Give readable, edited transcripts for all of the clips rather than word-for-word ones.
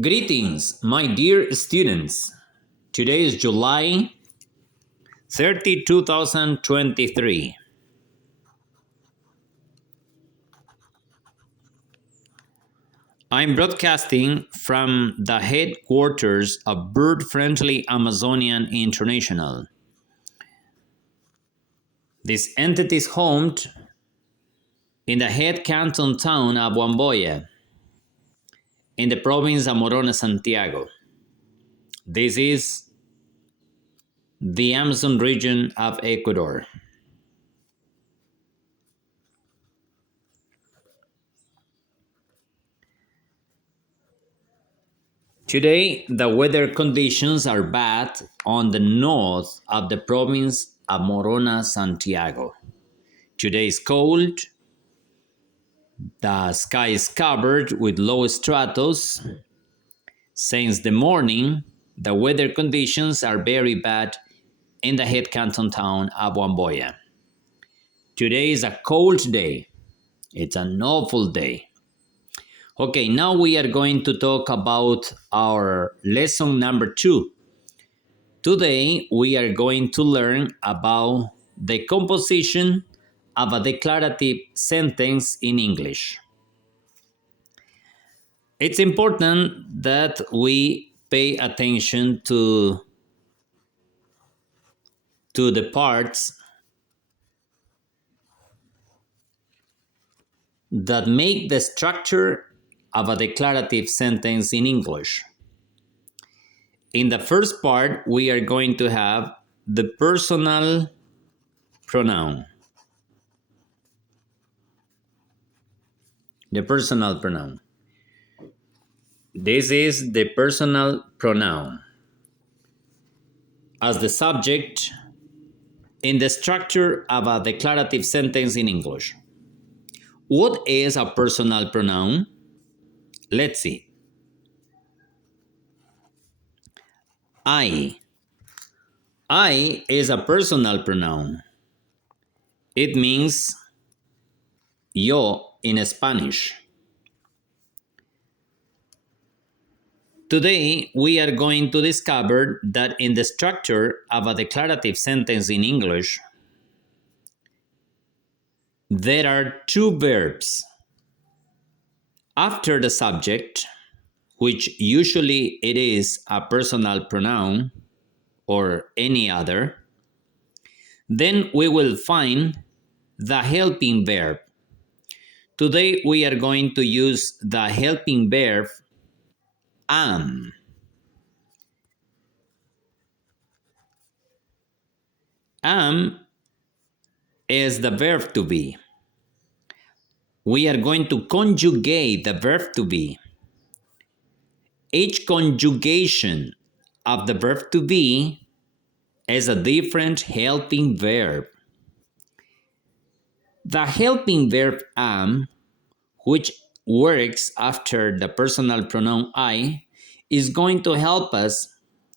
Greetings, my dear students. Today is July 30, 2023. I'm broadcasting from the headquarters of Bird Friendly Amazonian International. This entity is homed in the head canton town of Huamboya, in the province of Morona, Santiago. This is the Amazon region of Ecuador. Today, the weather conditions are bad on the north of the province of Morona, Santiago. Today is cold, the sky is covered with low stratus. Since the morning, the weather conditions are very bad in the head canton town of Huamboya. Today is a cold day. It's an awful day. Okay, now we are going to talk about our lesson number 2. Today we are going to learn about the composition of a declarative sentence in English. It's important that we pay attention to the parts that make the structure of a declarative sentence in English. In the first part, we are going to have the personal pronoun. The personal pronoun. This is the personal pronoun as the subject in the structure of a declarative sentence in English. What is a personal pronoun? Let's see. I. I is a personal pronoun. It means yo in Spanish. Today, we are going to discover that in the structure of a declarative sentence in English, there are two verbs. After the subject, which usually it is a personal pronoun or any other, then we will find the helping verb. Today we are going to use the helping verb am. Am is the verb to be. We are going to conjugate the verb to be. Each conjugation of the verb to be is a different helping verb. The helping verb am, which works after the personal pronoun I, is going to help us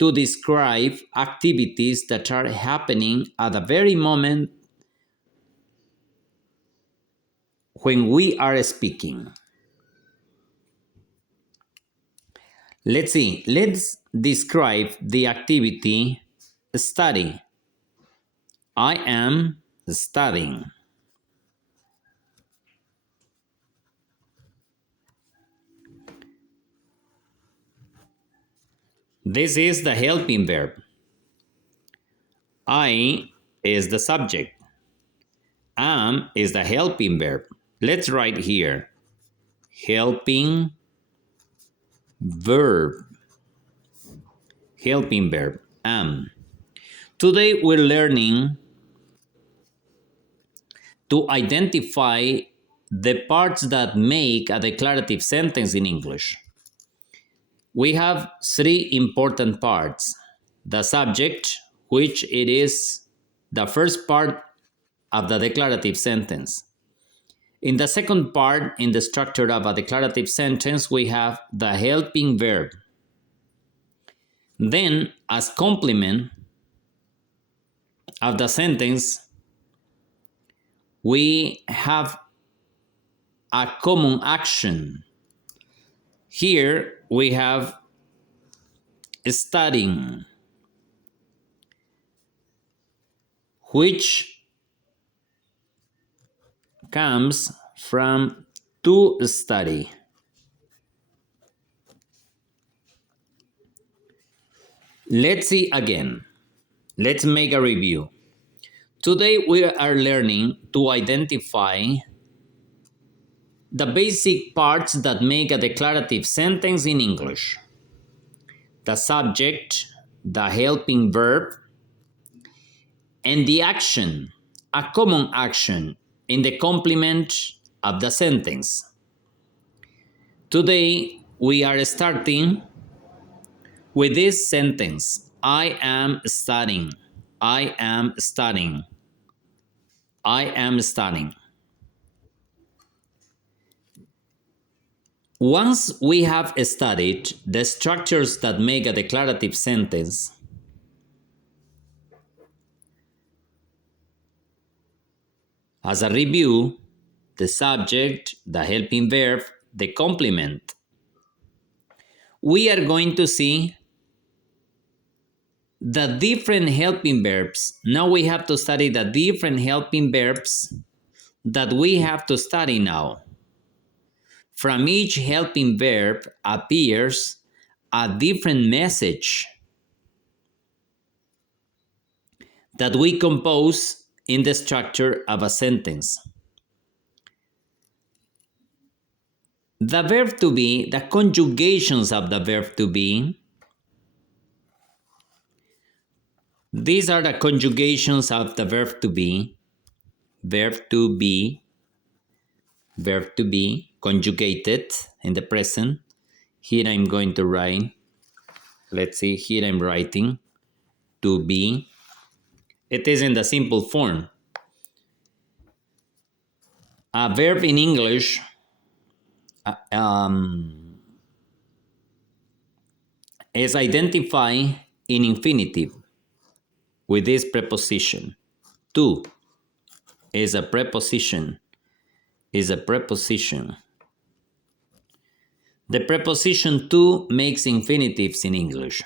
to describe activities that are happening at the very moment when we are speaking. Let's see. Let's describe the activity study. I am studying. This is the helping verb. I is the subject. Am is the helping verb. Let's write here. Helping verb. Helping verb. Am. Today we're learning to identify the parts that make a declarative sentence in English. We have three important parts. The subject, which it is the first part of the declarative sentence. In the second part, in the structure of a declarative sentence, we have the helping verb. Then, as complement of the sentence, we have a common action. Here we have studying, which comes from to study. Let's see again. Let's make a review. Today we are learning to identify the basic parts that make a declarative sentence in English. The subject, the helping verb, and the action, a common action in the complement of the sentence. Today we are starting with this sentence. I am studying. I am studying. I am studying. Once we have studied the structures that make a declarative sentence, as a review, the subject, the helping verb, the complement, we are going to see the different helping verbs. Now we have to study the different helping verbs that we have to study now. From each helping verb appears a different message that we compose in the structure of a sentence. The verb to be, the conjugations of the verb to be, these are the conjugations of the verb to be, verb to be, verb to be, conjugated in the present. Here I'm going to write, let's see, here I'm writing to be. It is in the simple form. A verb in English is identified in infinitive with this preposition. To is a preposition. Is a preposition. The preposition to makes infinitives in English.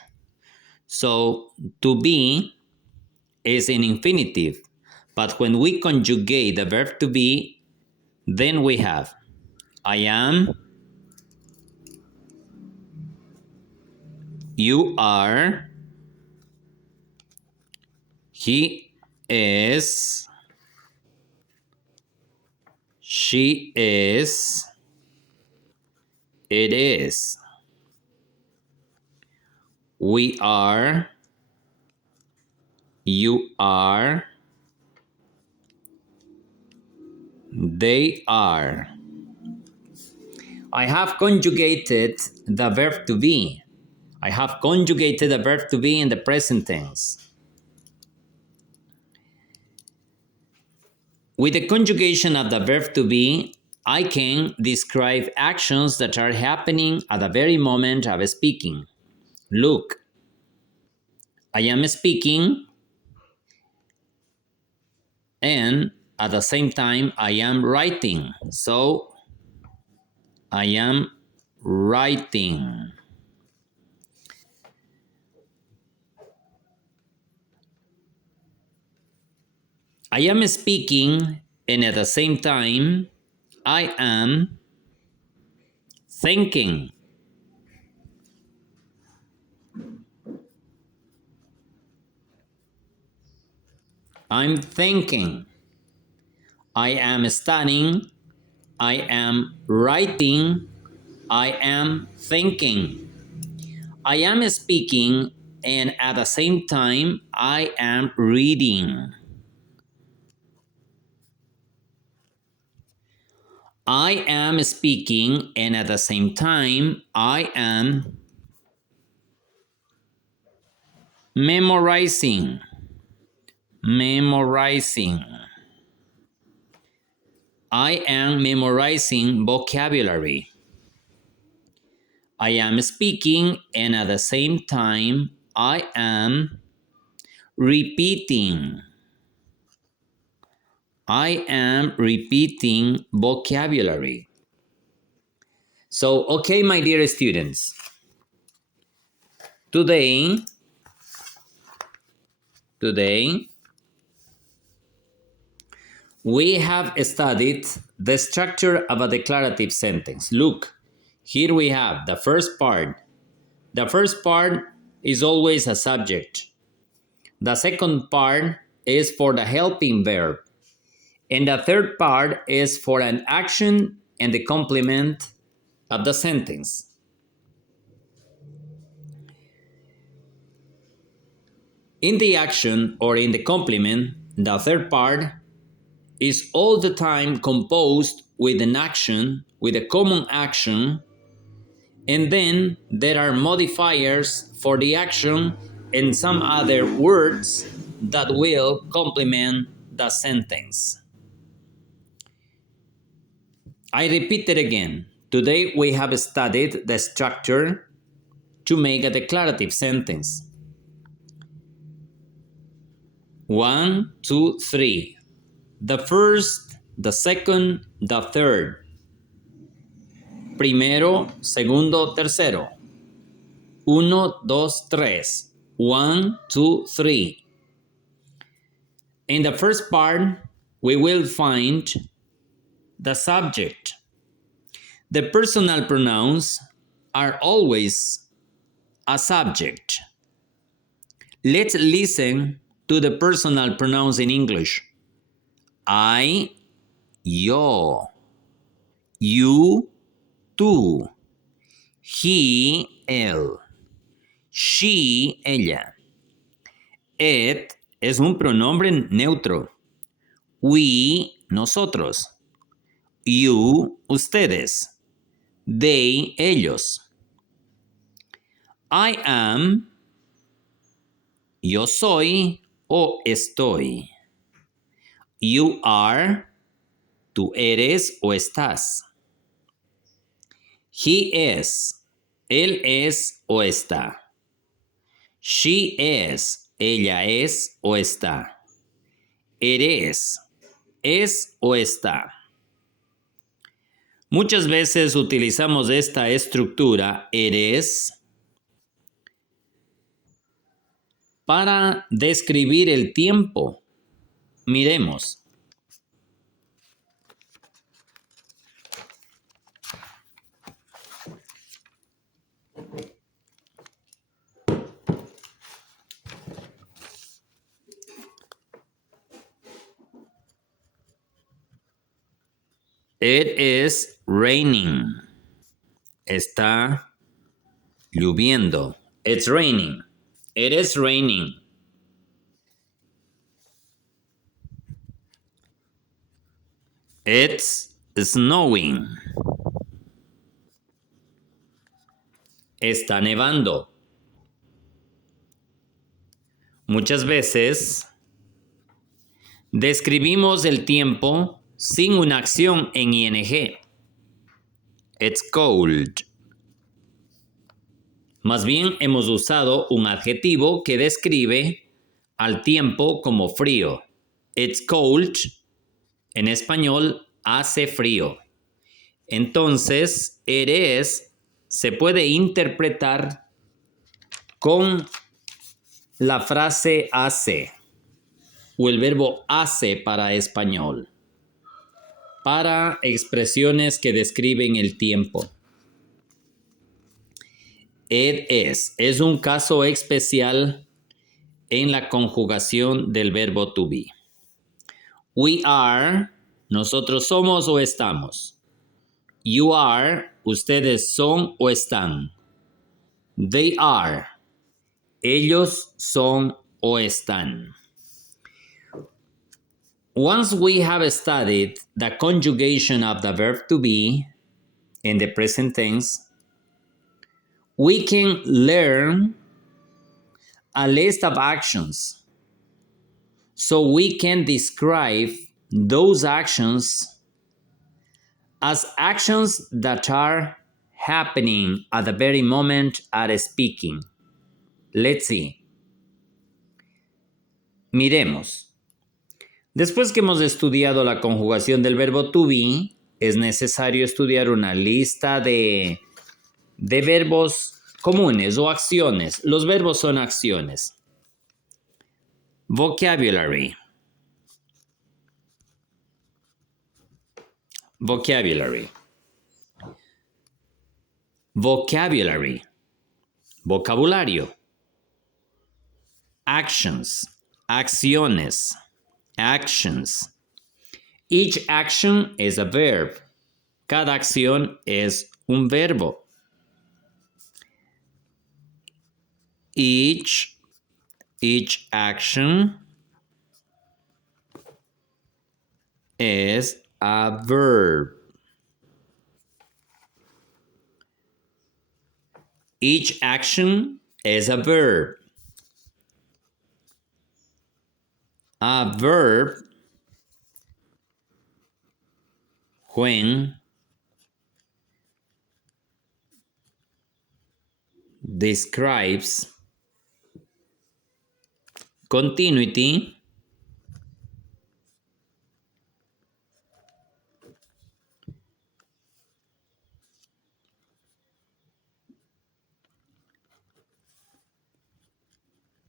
So to be is an infinitive, but when we conjugate the verb to be, then we have I am, you are, he is, she is, it is, we are, you are, they are. I have conjugated the verb to be. I have conjugated the verb to be in the present tense. With the conjugation of the verb to be, I can describe actions that are happening at the very moment of speaking. Look, I am speaking, and at the same time I am writing. So I am writing. I am speaking, and at the same time I am thinking. I'm thinking. I am studying. I am writing. I am thinking. I am speaking, and at the same time I am reading. I am speaking, and at the same time I am memorizing. Memorizing. I am memorizing vocabulary. I am speaking, and at the same time I am repeating. I am repeating vocabulary. So, okay, my dear students, today we have studied the structure of a declarative sentence. Look, here we have the first part. The first part is always a subject. The second part is for the helping verb. And the third part is for an action and the complement of the sentence. In the action or in the complement, the third part is all the time composed with an action, with a common action, and then there are modifiers for the action and some other words that will complement the sentence. I repeat it again. Today we have studied the structure to make a declarative sentence. 1, 2, 3. The first, the second, the third. Primero, segundo, tercero. 1, 2, 3. 1, 2, 3. In the first part, we will find the subject. The personal pronouns are always a subject. Let's listen to the personal pronouns in English. I, yo. You, tú. He, él. She, ella. It es un pronombre neutro. We, nosotros. You, ustedes. They, ellos. I am, yo soy o estoy. You are, tú eres o estás. He is, él es o está. She is, ella es o está. It es o está. Muchas veces utilizamos esta estructura eres para describir el tiempo. Miremos. It is raining. Está lloviendo. It's raining. It is raining. It's snowing. Está nevando. Muchas veces describimos el tiempo sin una acción en ing. It's cold. Más bien hemos usado un adjetivo que describe al tiempo como frío. It's cold. En español, hace frío. Entonces, it is se puede interpretar con la frase hace o el verbo hace para español, para expresiones que describen el tiempo. It is es un caso especial en la conjugación del verbo to be. We are, nosotros somos o estamos. You are, ustedes son o están. They are, ellos son o están. Once we have studied the conjugation of the verb to be in the present tense, we can learn a list of actions so we can describe those actions as actions that are happening at the very moment at speaking. Let's see. Miremos. Después que hemos estudiado la conjugación del verbo to be, es necesario estudiar una lista de verbos comunes o acciones. Los verbos son acciones. Vocabulary. Vocabulary. Vocabulary. Vocabulario. Actions. Acciones. Actions. Each action is a verb. Cada acción es un verbo. Each action is a verb. Each action is a verb. A verb when describes continuity,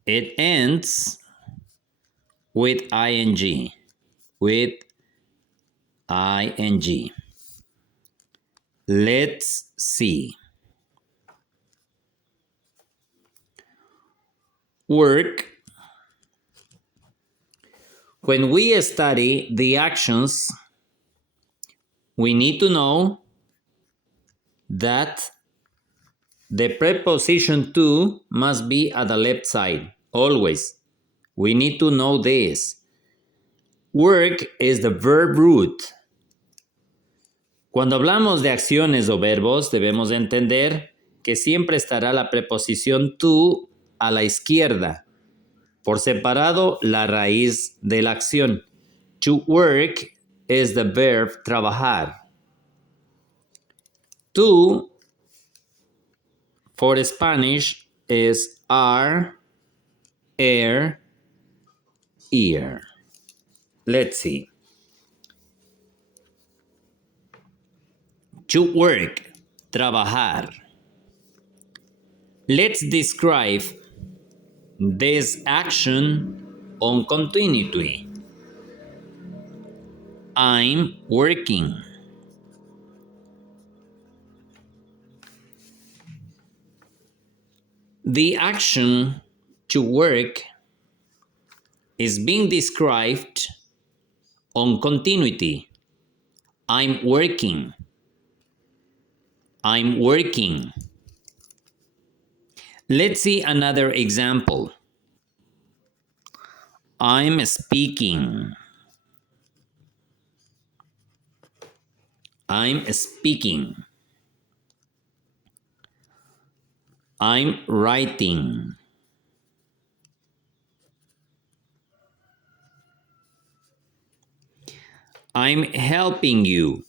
it ends with ing. With ing. Let's see. Work. When we study the actions, we need to know that the preposition to must be at the left side, always. We need to know this. Work is the verb root. Cuando hablamos de acciones o verbos, debemos de entender que siempre estará la preposición to a la izquierda. Por separado, la raíz de la acción. To work is the verb trabajar. To, for Spanish, is are, ear. Let's see. To work, trabajar. Let's describe this action on continuity. I'm working. The action to work is being described on continuity. I'm working. I'm working. Let's see another example. I'm speaking. I'm speaking. I'm writing. I'm helping you.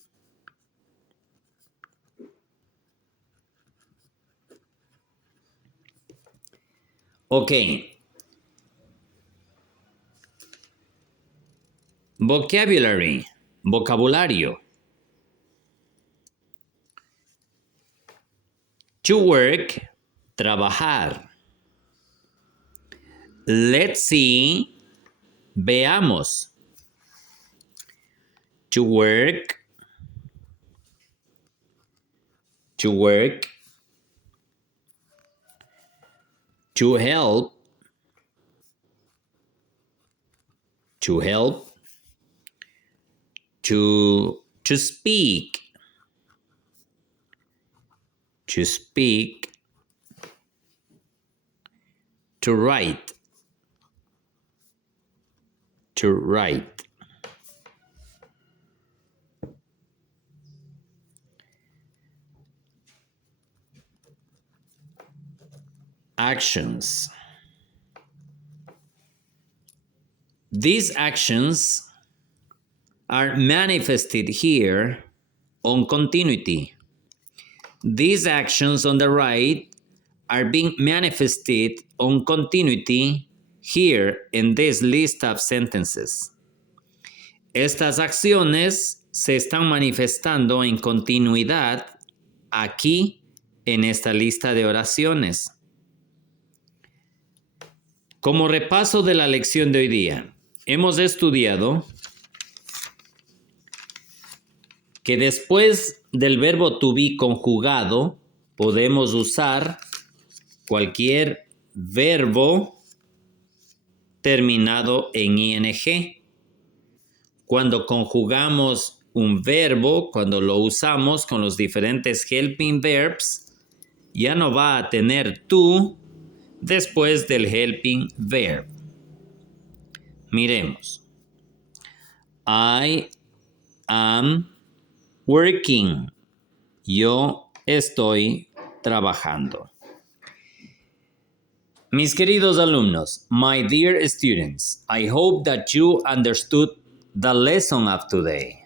Okay. Vocabulary. Vocabulario. To work, trabajar. Let's see. Veamos. To work. To work. To help. To help. To speak. To speak. To write. To write. Actions. These actions are manifested here on continuity. These actions on the right are being manifested on continuity here in this list of sentences. Estas acciones se están manifestando en continuidad aquí en esta lista de oraciones. Como repaso de la lección de hoy día, hemos estudiado que después del verbo to be conjugado podemos usar cualquier verbo terminado en ing. Cuando conjugamos un verbo, cuando lo usamos con los diferentes helping verbs, ya no va a tener to después del helping verb. Miremos. I am working. Yo estoy trabajando. Mis queridos alumnos, my dear students, I hope that you understood the lesson of today.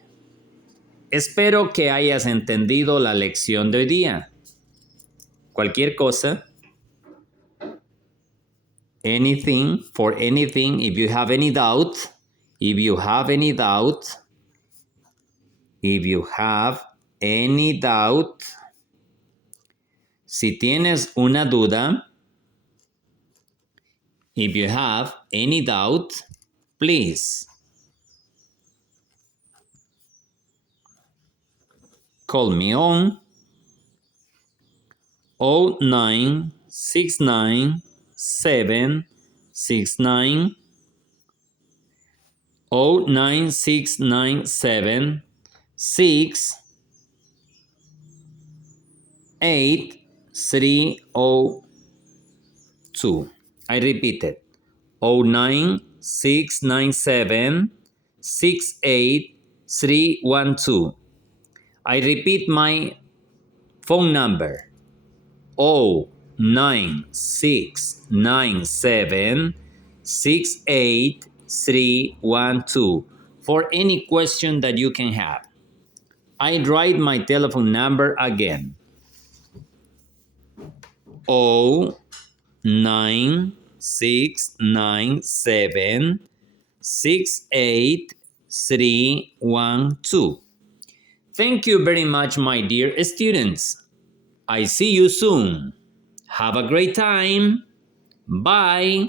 Espero que hayas entendido la lección de hoy día. Cualquier cosa, anything, for anything, if you have any doubt, if you have any doubt, si tienes una duda, if you have any doubt, please call me on 0969769 09697 68302. I repeat it. 09697 68312. I repeat my phone number. 09697 68312 for any question that you can have. I write my telephone number again. 09697 68312. Thank you very much, my dear students. I see you soon. Have a great time. Bye.